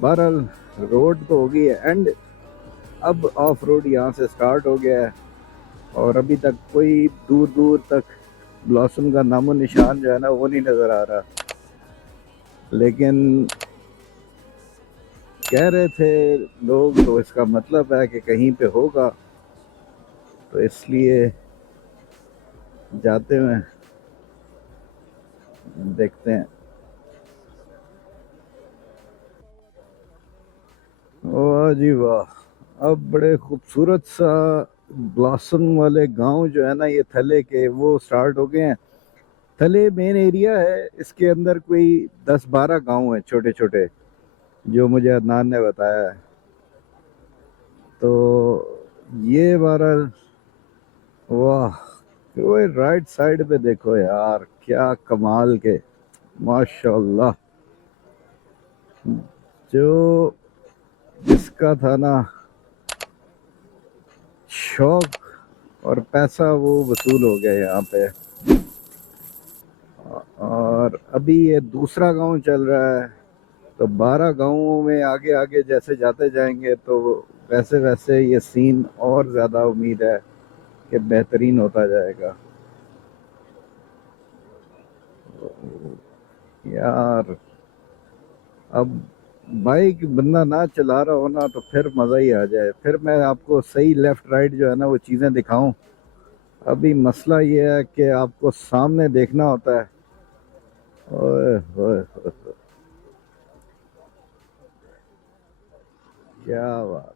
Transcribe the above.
बहरहाल रोड तो हो गई है एंड अब ऑफ रोड यहाँ से स्टार्ट हो गया है और अभी तक कोई दूर दूर तक ब्लॉसम का नामो निशान जो है ना वो नहीं नज़र आ रहा। लेकिन कह रहे थे लोग तो इसका मतलब है कि कहीं पे होगा, तो इसलिए जाते हुए देखते हैं। वाह जी वाह, अब बड़े खूबसूरत सा ब्लॉसम वाले गांव जो है ना ये थले के वो स्टार्ट हो गए हैं। थले मेन एरिया है, इसके अंदर कोई 10-12 गांव हैं छोटे छोटे, जो मुझे अदनान ने बताया है। तो ये बहरहाल वाह, वो राइट साइड पे देखो यार, क्या कमाल के, माशाल्लाह। जो जिसका था ना शौक और पैसा वो वसूल हो गया यहाँ पे। और अभी ये दूसरा गांव चल रहा है, तो 12 गांवों में आगे आगे जैसे जाते जाएंगे तो वैसे वैसे ये सीन और ज़्यादा उम्मीद है कि बेहतरीन होता जाएगा। यार अब बाइक बंदा ना चला रहा हो ना तो फिर मज़ा ही आ जाए, फिर मैं आपको सही लेफ्ट राइट जो है ना वो चीज़ें दिखाऊं। अभी मसला ये है कि आपको सामने देखना होता है। ओए होए होए, क्या बात।